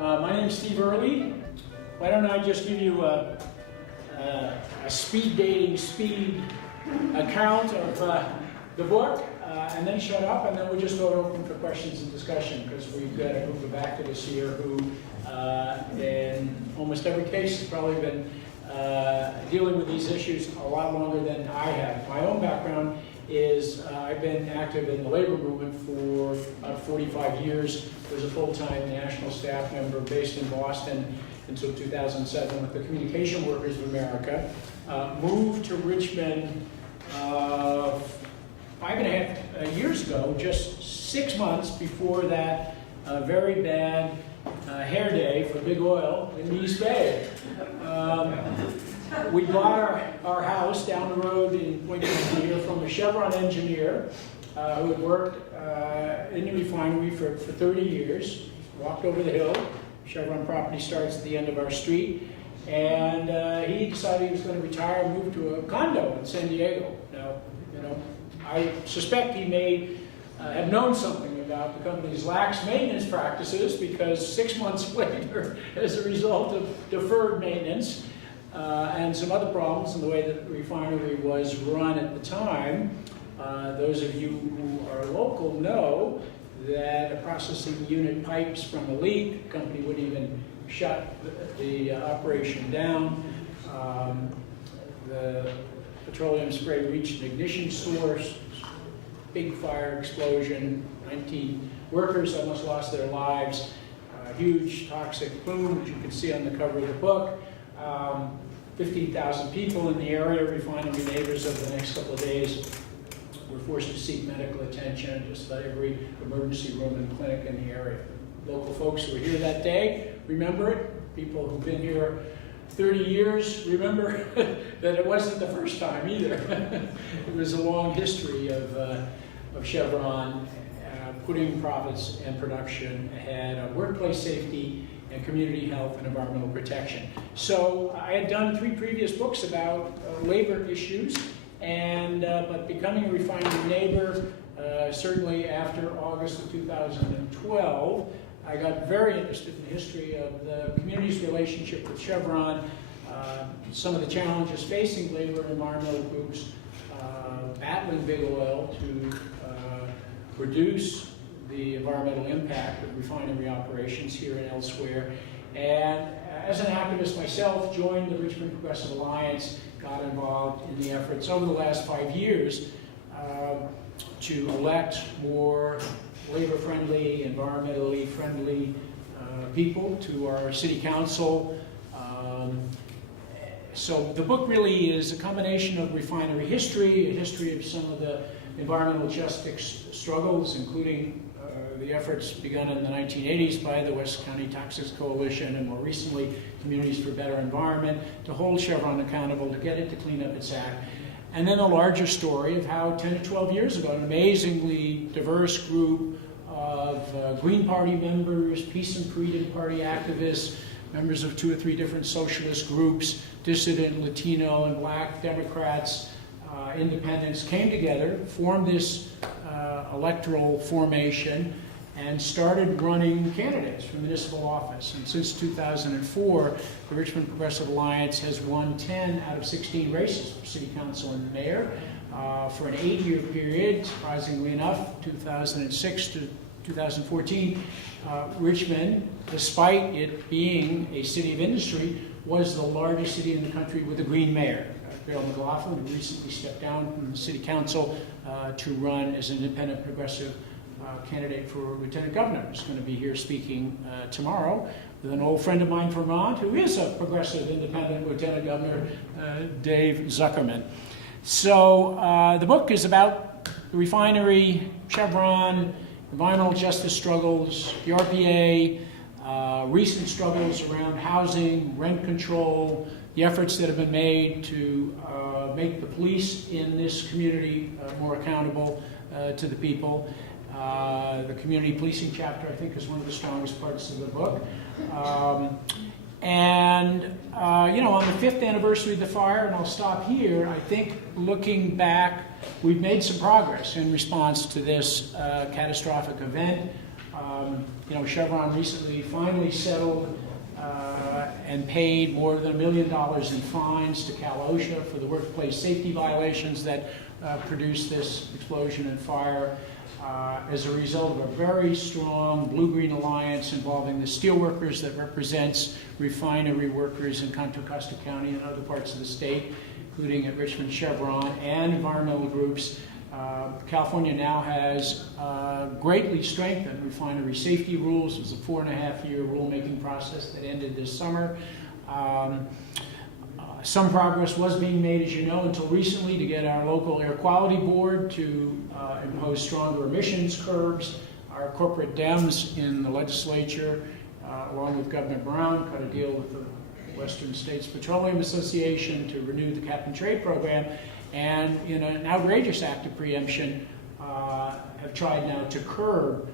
My name is Steve Early. Why don't I just give you a speed dating account of the book, and then shut up, and then we'll just go open for questions and discussion, because we've got a group of activists here who, in almost every case, have probably been dealing with these issues a lot longer than I have. My own background is I've been active in the labor movement for about 45 years. Was a full-time national staff member based in Boston until 2007 with the Communication Workers of America. Moved to Richmond 5.5 years ago, just 6 months before that very bad hair day for Big Oil in the East Bay. We bought our house down the road in Point Engineer from a Chevron engineer who had worked in the refinery for 30 years. Walked over the hill. Chevron property starts at the end of our street. And he decided he was going to retire and move to a condo in San Diego. Now, you know, I suspect he may have known something about the company's lax maintenance practices, because 6 months later, as a result of deferred maintenance, and some other problems in the way that the refinery was run at the time. Those of you who are local know that a processing unit pipes from a leak. The company wouldn't even shut the operation down. The petroleum spray reached an ignition source, big fire explosion, 19 workers almost lost their lives, huge toxic plume, which you can see on the cover of the book. 15,000 people in the area, refinery neighbors, over the next couple of days were forced to seek medical attention. Just about every emergency room and clinic in the area. Local folks who were here that day remember it. People who've been here 30 years remember that it wasn't the first time either. It was a long history of Chevron putting profits and production ahead of workplace safety and community health and environmental protection. So I had done 3 previous books about labor issues, and but becoming a refinery neighbor, certainly after August of 2012, I got very interested in the history of the community's relationship with Chevron, some of the challenges facing labor and environmental groups, battling big oil to reduce the environmental impact of refinery operations here and elsewhere. And as an activist myself, joined the Richmond Progressive Alliance, got involved in the efforts over the last 5 years to elect more labor-friendly, environmentally friendly people to our city council. So the book really is a combination of refinery history, a history of some of the environmental justice struggles, including the efforts begun in the 1980s by the West County Toxics Coalition, and more recently Communities for Better Environment, to hold Chevron accountable, to get it to clean up its act. And then a larger story of how 10 to 12 years ago, an amazingly diverse group of Green Party members, Peace and Freedom Party activists, members of 2 or 3 different socialist groups, dissident Latino and Black Democrats, independents, came together, formed this electoral formation, and started running candidates for municipal office. And since 2004, the Richmond Progressive Alliance has won 10 out of 16 races for city council and mayor for an 8-year period. Surprisingly enough, 2006 to 2014, Richmond, despite it being a city of industry, was the largest city in the country with a green mayor. Bill McLaughlin, who recently stepped down from the city council to run as an independent progressive candidate for lieutenant governor, is going to be here speaking tomorrow with an old friend of mine from Vermont who is a progressive independent lieutenant governor, Dave Zuckerman. So the book is about the refinery, Chevron, environmental justice struggles, the RPA, recent struggles around housing, rent control, the efforts that have been made to make the police in this community more accountable to the people. The community policing chapter, I think, is one of the strongest parts of the book. You know, on the 5th anniversary of the fire, and I'll stop here, I think looking back, we've made some progress in response to this catastrophic event. You know, Chevron recently finally settled and paid more than $1 million in fines to Cal OSHA for the workplace safety violations that produced this explosion and fire. As a result of a very strong blue-green alliance involving the steelworkers that represents refinery workers in Contra Costa County and other parts of the state, including at Richmond Chevron, and environmental groups. California now has greatly strengthened refinery safety rules. It was a 4.5-year rulemaking process that ended this summer. Some progress was being made, as you know, until recently to get our local air quality board to impose stronger emissions curbs. Our corporate Dems in the legislature, along with Governor Brown, cut a deal with the Western States Petroleum Association to renew the cap and trade program, and in an outrageous act of preemption, have tried now to curb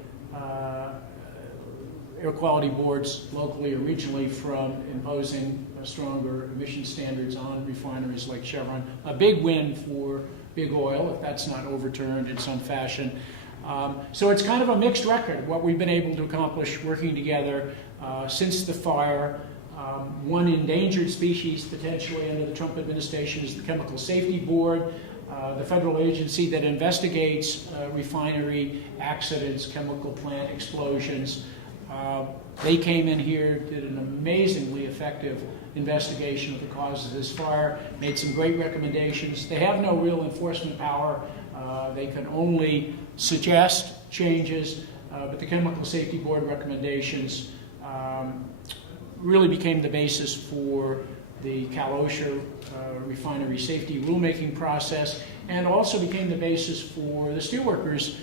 air quality boards locally or regionally from imposing stronger emission standards on refineries like Chevron. A big win for big oil if that's not overturned in some fashion. So it's kind of a mixed record, what we've been able to accomplish working together since the fire. One endangered species potentially under the Trump administration is the Chemical Safety Board, the federal agency that investigates refinery accidents, chemical plant explosions. They came in here, did an amazingly effective investigation of the cause of this fire, made some great recommendations. They have no real enforcement power. They can only suggest changes, but the Chemical Safety Board recommendations really became the basis for the Cal OSHA refinery safety rulemaking process, and also became the basis for the steelworkers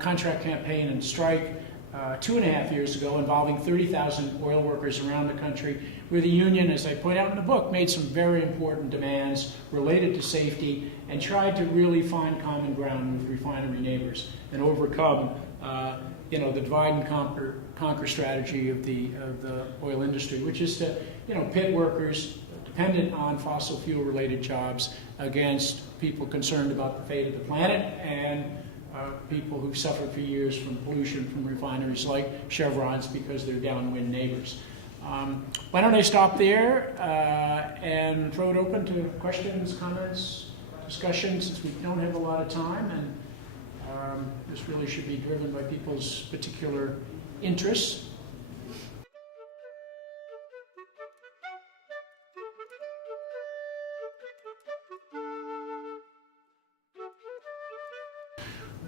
contract campaign and strike 2.5 years ago, involving 30,000 oil workers around the country, where the union, as I point out in the book, made some very important demands related to safety and tried to really find common ground with refinery neighbors and overcome you know, the divide and conquer strategy of the oil industry, which is to, you know, pit workers dependent on fossil fuel related jobs against people concerned about the fate of the planet and people who've suffered for years from pollution from refineries like Chevron's because they're downwind neighbors. Why don't I stop there and throw it open to questions, comments, discussion, since we don't have a lot of time, and this really should be driven by people's particular interests.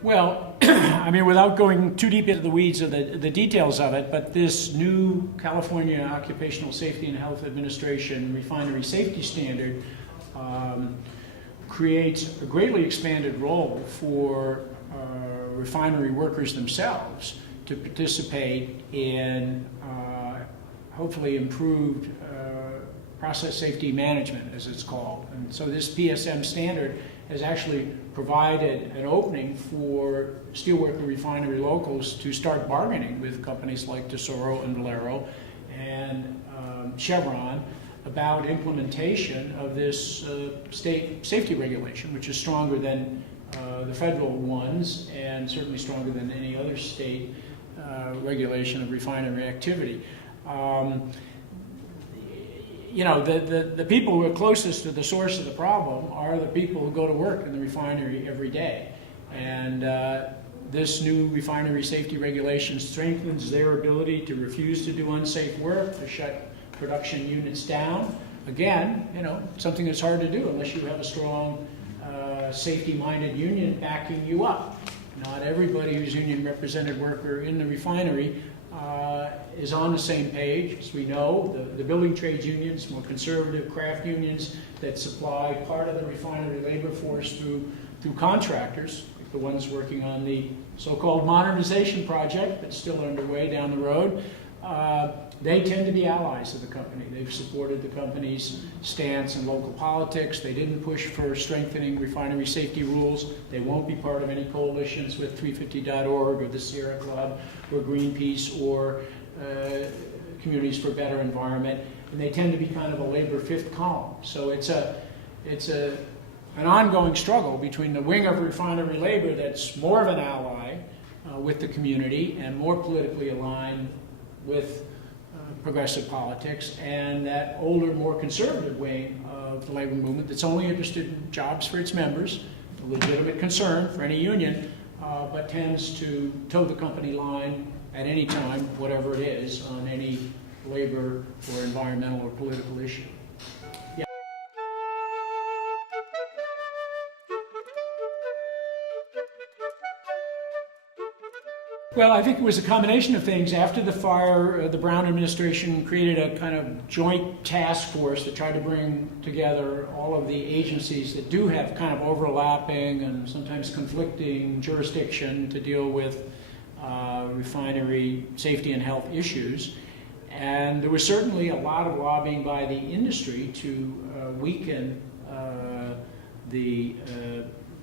Well, I mean, without going too deep into the weeds of the details of it, but this new California Occupational Safety and Health Administration refinery safety standard creates a greatly expanded role for refinery workers themselves to participate in hopefully improved process safety management, as it's called. And so this PSM standard has actually provided an opening for steelworker refinery locals to start bargaining with companies like Tesoro and Valero and Chevron about implementation of this state safety regulation, which is stronger than the federal ones and certainly stronger than any other state regulation of refinery activity. You know, the people who are closest to the source of the problem are the people who go to work in the refinery every day. And this new refinery safety regulation strengthens their ability to refuse to do unsafe work, to shut production units down. Again, you know, something that's hard to do unless you have a strong safety-minded union backing you up. Not everybody who's union represented worker in the refinery is on the same page. As we know, the building trades unions, more conservative craft unions that supply part of the refinery labor force through contractors, the ones working on the so-called modernization project that's still underway down the road. They tend to be allies of the company. They've supported the company's stance in local politics. They didn't push for strengthening refinery safety rules. They won't be part of any coalitions with 350.org or the Sierra Club or Greenpeace or Communities for Better Environment. And they tend to be kind of a labor fifth column. So it's an ongoing struggle between the wing of refinery labor that's more of an ally with the community and more politically aligned with progressive politics, and that older, more conservative wing of the labor movement that's only interested in jobs for its members, a legitimate concern for any union, but tends to toe the company line at any time, whatever it is, on any labor or environmental or political issue. Yeah. Well, I think it was a combination of things. After the fire, the Brown administration created a kind of joint task force that tried to bring together all of the agencies that do have kind of overlapping and sometimes conflicting jurisdiction to deal with refinery safety and health issues. And there was certainly a lot of lobbying by the industry to weaken the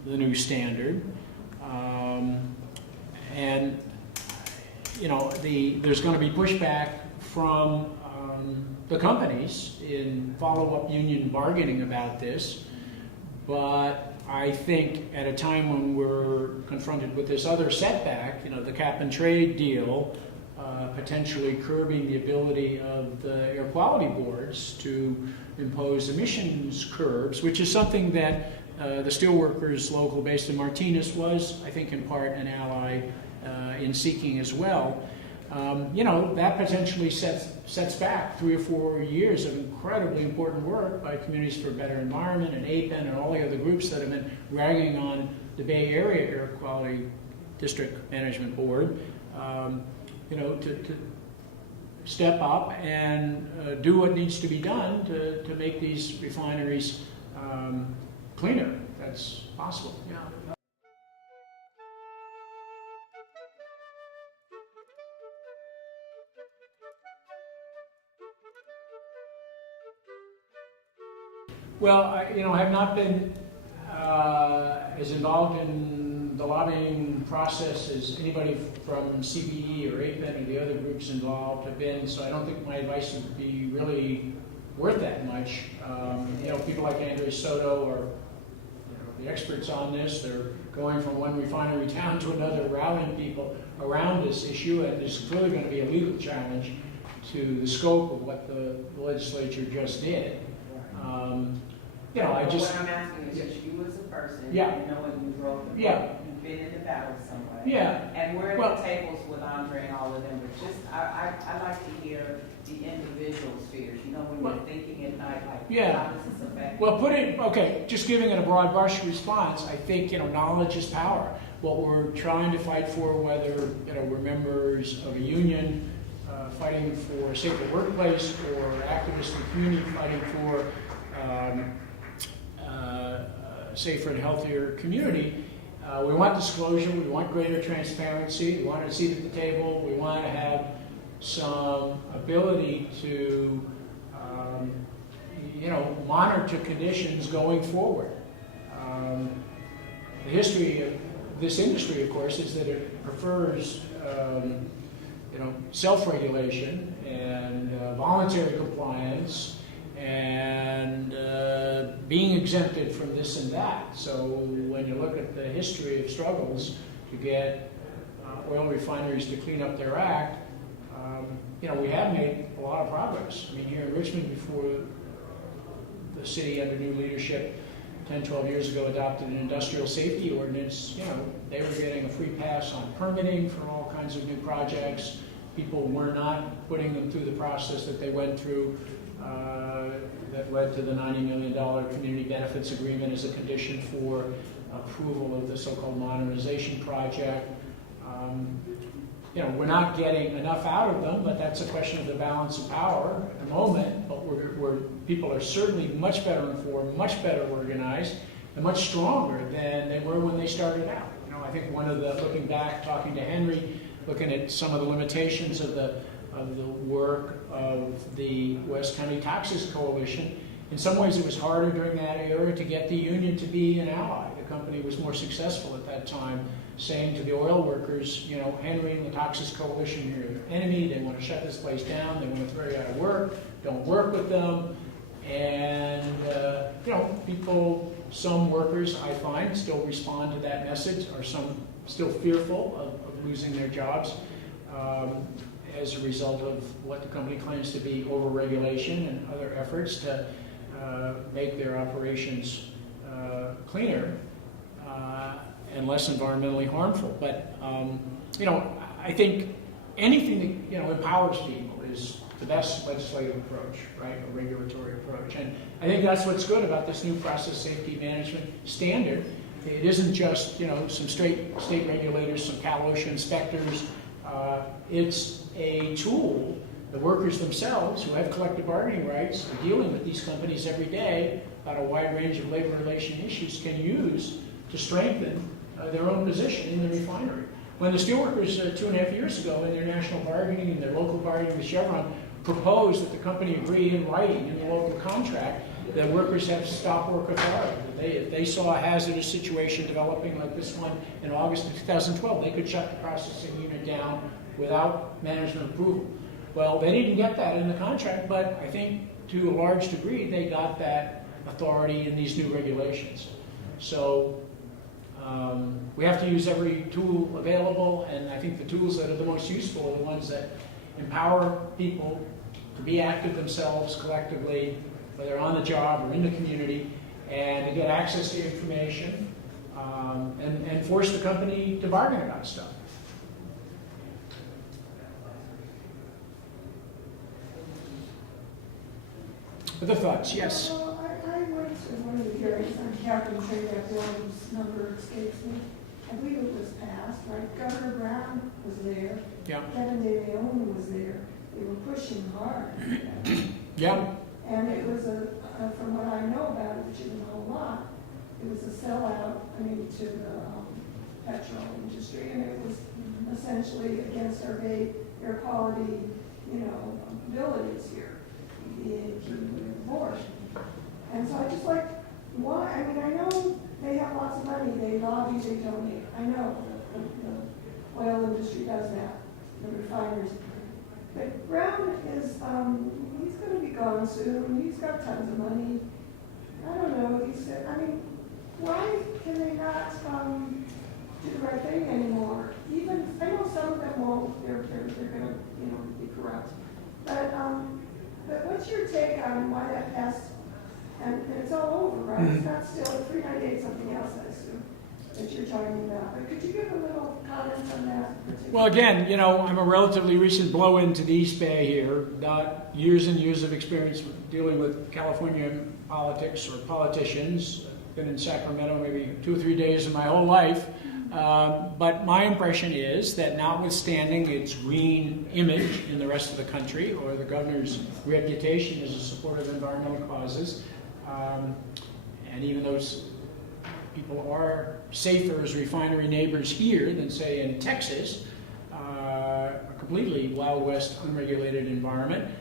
new standard. And you know, there's going to be pushback from the companies in follow-up union bargaining about this, but I think at a time when we're confronted with this other setback, you know, the cap and trade deal, potentially curbing the ability of the air quality boards to impose emissions curbs, which is something that the steelworkers local based in Martinez was, I think, in part an ally in seeking as well. You know, that potentially sets back 3 or 4 years of incredibly important work by Communities for a Better Environment and APEN and all the other groups that have been ragging on the Bay Area Air Quality District Management Board, you know, to step up and do what needs to be done to make these refineries cleaner. That's possible. Yeah. Well, I have not been as involved in the lobbying process as anybody from CBE or APEN or the other groups involved have been, so I don't think my advice would be really worth that much. You know, people like Andres Soto are the experts on this. They're going from one refinery town to another, rallying people around this issue, and there's clearly going to be a legal challenge to the scope of what the legislature just did. You know, what I'm asking is just you as a person, yeah. You know, when you drove the boat, you've been in the battle somewhere. Yeah. And where are the tables with Andre and all of them? But just, I like to hear the individual's fears. You know, when you're thinking at night, like, how does this affect? Well, just giving it a broad brush response, I think, knowledge is power. What we're trying to fight for, whether, we're members of a union, fighting for a safer workplace, or activists in the community fighting for safer and healthier community. We want disclosure, we want greater transparency, we want a seat at the table, we want to have some ability to monitor conditions going forward. The history of this industry, of course, is that it prefers self-regulation and voluntary compliance and being exempted from this and that. So when you look at the history of struggles to get oil refineries to clean up their act, we have made a lot of progress. I mean, here in Richmond, before the city under new leadership 10, 12 years ago adopted an industrial safety ordinance, they were getting a free pass on permitting for all kinds of new projects. People were not putting them through the process that they went through that led to the $90 million community benefits agreement as a condition for approval of the so-called modernization project. We're not getting enough out of them, but that's a question of the balance of power at the moment. But people are certainly much better informed, much better organized, and much stronger than they were when they started out. I I think one of the, looking back, talking to Henry, looking at some of the limitations of the work of the West County Taxes Coalition, in some ways it was harder during that era to get the union to be an ally. The company was more successful at that time, saying to the oil workers, you know, Henry and the Taxes Coalition are your enemy, they want to shut this place down, they want to throw you out of work, don't work with them. And, you know, people, some workers, I find, still respond to that message, or some still fearful of losing their jobs as a result of what the company claims to be overregulation and other efforts to make their operations cleaner and less environmentally harmful. But, you know, I think anything that, you know, empowers people is the best legislative approach, right, a regulatory approach. And I think that's what's good about this new process safety management standard. It isn't just, you know, some state regulators, some Cal OSHA inspectors. It's a tool the workers themselves, who have collective bargaining rights, are dealing with these companies every day about a wide range of labor relation issues, can use to strengthen their own position in the refinery. When the steelworkers 2.5 years ago in their national bargaining and their local bargaining with Chevron proposed that the company agree in writing in the local contract that workers have stop work authority. If they saw a hazardous situation developing like this one in August of 2012, they could shut the processing unit down without management approval. Well, they didn't get that in the contract, but I think to a large degree they got that authority in these new regulations. So we have to use every tool available, and I think the tools that are the most useful are the ones that empower people to be active themselves collectively, whether on the job or in the community, and to get access to information and force the company to bargain about stuff. Other thoughts? Yes? Well, I went to one of the hearings on cap and trade that Williams number escapes me. I believe it was passed, right? Governor Brown was there. Yeah. Kevin De Leon was there. They were pushing hard. Yeah. And it was from what I know about it, which isn't a whole lot, it was a sellout, to the petrol industry, and it was essentially against our air quality, abilities here, the AT&T U-Verse. And so I just why? I know they have lots of money, they lobby, they donate. I know the oil industry does that, the refineries. But Brown is, he's going to be gone soon. He's got tons of money. I don't know. He said, why can they not do the right thing anymore? Even, I know some of them won't. They're going to be corrupt. But what's your take on why that passed? And it's all over, right? It's not still 398 something else, I assume, that you're talking about. But could you give a little comment on that? Well, again, I'm a relatively recent blow into the East Bay here, not years and years of experience dealing with California politics or politicians. I've been in Sacramento maybe 2 or 3 days in my whole life. But my impression is that notwithstanding its green image in the rest of the country, or the governor's reputation as a supporter of environmental causes, and even those people are safer as refinery neighbors here than, say, in Texas, a completely Wild West, unregulated environment.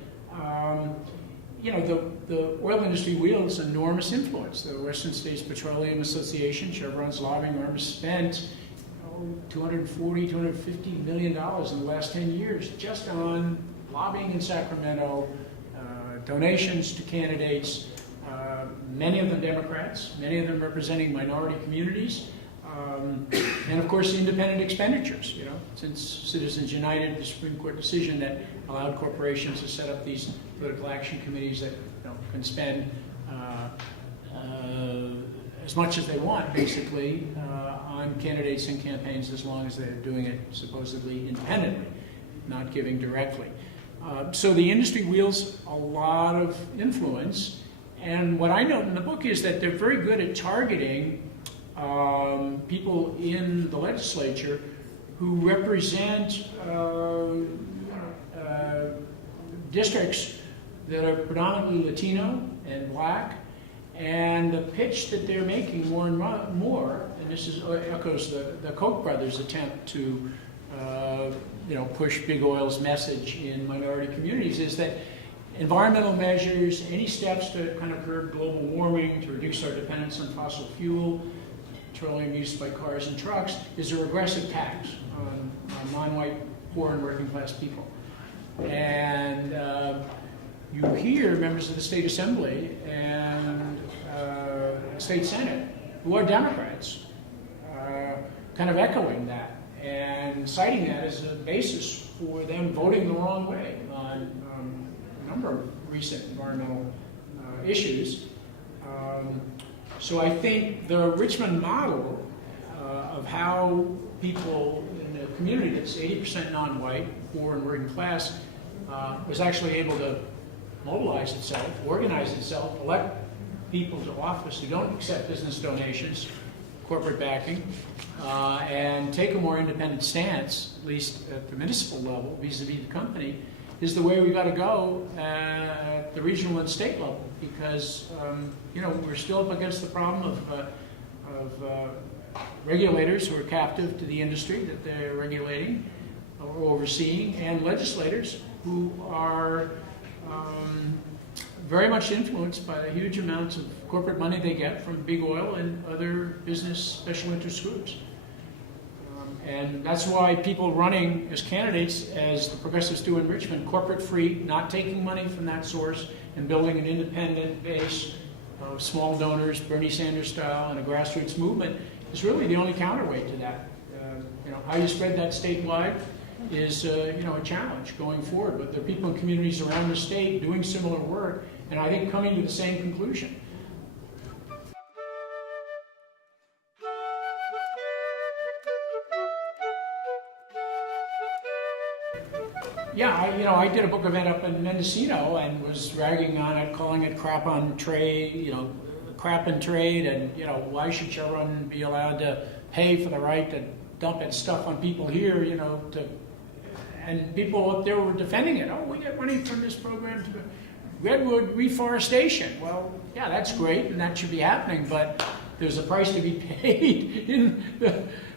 The oil industry wields enormous influence. The Western States Petroleum Association, Chevron's lobbying arm, has spent $240, $250 million in the last 10 years just on lobbying in Sacramento, donations to candidates, many of them Democrats, many of them representing minority communities, and of course the independent expenditures. Since Citizens United, the Supreme Court decision that allowed corporations to set up these political action committees that can spend as much as they want, basically, on candidates and campaigns, as long as they're doing it supposedly independently, not giving directly. So the industry wields a lot of influence. And what I note in the book is that they're very good at targeting people in the legislature who represent districts that are predominantly Latino and Black, And the pitch that they're making more and more, and this echoes the Koch brothers' attempt to push big oil's message in minority communities, is that environmental measures, any steps to kind of curb global warming, to reduce our dependence on fossil fuel, petroleum used by cars and trucks, is a regressive tax on non-white, poor and working class people. And you hear members of the state assembly and state senate, who are Democrats, kind of echoing that and citing that as a basis for them voting the wrong way on a number of recent environmental issues. So I think the Richmond model of how people in a community that's 80% non-white, poor and working class, was actually able to mobilize itself, organize itself, elect people to office who don't accept business donations, corporate backing, and take a more independent stance, at least at the municipal level, vis-a-vis the company, is the way we got to go at the regional and state level, because we're still up against the problem of regulators who are captive to the industry that they're regulating or overseeing, and legislators who are very much influenced by the huge amounts of corporate money they get from big oil and other business special interest groups. And that's why people running as candidates, as the progressives do in Richmond, corporate-free, not taking money from that source, and building an independent base of small donors, Bernie Sanders style, and a grassroots movement, is really the only counterweight to that. How you spread that statewide is a challenge going forward. But there are people in communities around the state doing similar work, and I think coming to the same conclusion. Yeah, I did a book event up in Mendocino and was ragging on it, calling it crap on trade, crap and trade, and why should Chevron be allowed to pay for the right to dump its stuff on people here, and people up there were defending it. Oh, we get money from this program to redwood reforestation. Well, yeah, that's great, and that should be happening, but there's a price to be paid in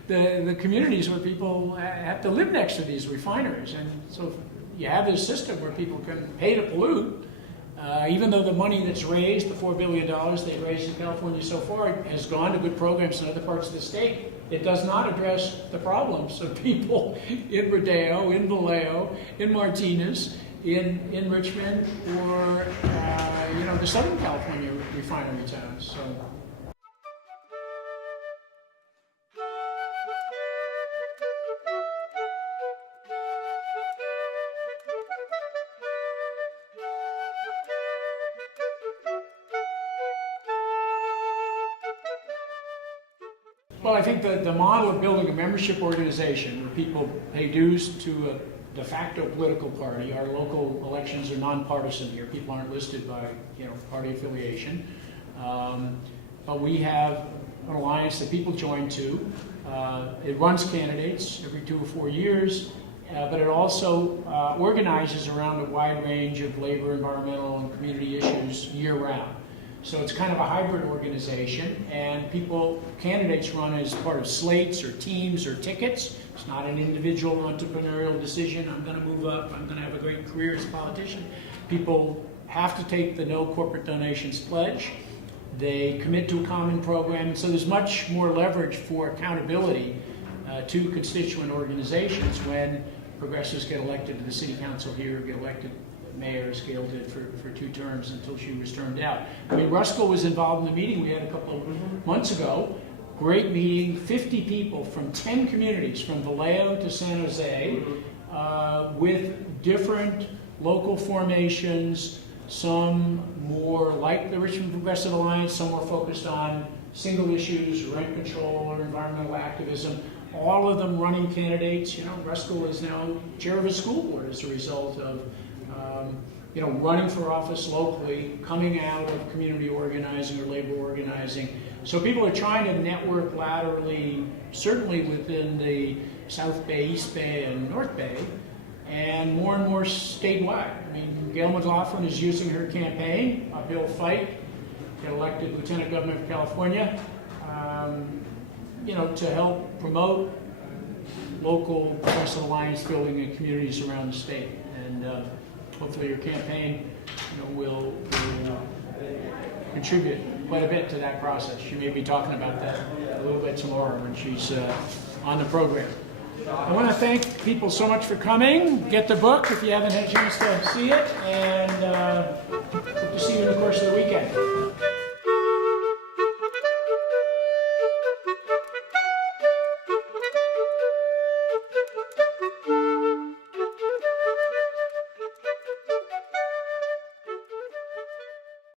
the communities where people have to live next to these refineries. And so if you have this system where people can pay to pollute, even though the money that's raised, the $4 billion they've raised in California so far, has gone to good programs in other parts of the state, it does not address the problems of people in Rodeo, in Vallejo, in Martinez, in Richmond, or the Southern California refinery towns. So. Well, I think the model of building a membership organization where people pay dues to a de facto political party. Our local elections are nonpartisan here. People aren't listed by party affiliation. But we have an alliance that people join to. It runs candidates every 2 or 4 years, but it also organizes around a wide range of labor, environmental, and community issues year-round. So it's kind of a hybrid organization, and candidates run as part of slates or teams or tickets. It's not an individual entrepreneurial decision. I'm going to move up. I'm going to have a great career as a politician. People have to take the no corporate donations pledge. They commit to a common program, and so there's much more leverage for accountability to constituent organizations when progressives get elected to the city council here, get elected. Mayor Scale did for 2 terms until she was turned out. I mean, Ruskell was involved in the meeting we had a couple of months ago. Great meeting, 50 people from 10 communities, from Vallejo to San Jose, with different local formations, some more like the Richmond Progressive Alliance, some more focused on single issues, rent control or environmental activism. All of them running candidates. Ruskell is now chair of a school board as a result of running for office locally, coming out of community organizing or labor organizing. So people are trying to network laterally, certainly within the South Bay, East Bay, and North Bay, and more statewide. I mean, Gail McLaughlin is using her campaign, uphill fight, get elected Lieutenant Governor of California, you know, to help promote local Progressive Alliance building in communities around the state. And hopefully your campaign, you know, will contribute quite a bit to that process. She may be talking about that a little bit tomorrow when she's on the program. I want to thank people so much for coming. Get the book if you haven't had a chance to see it, and hope to see you in the course of the weekend.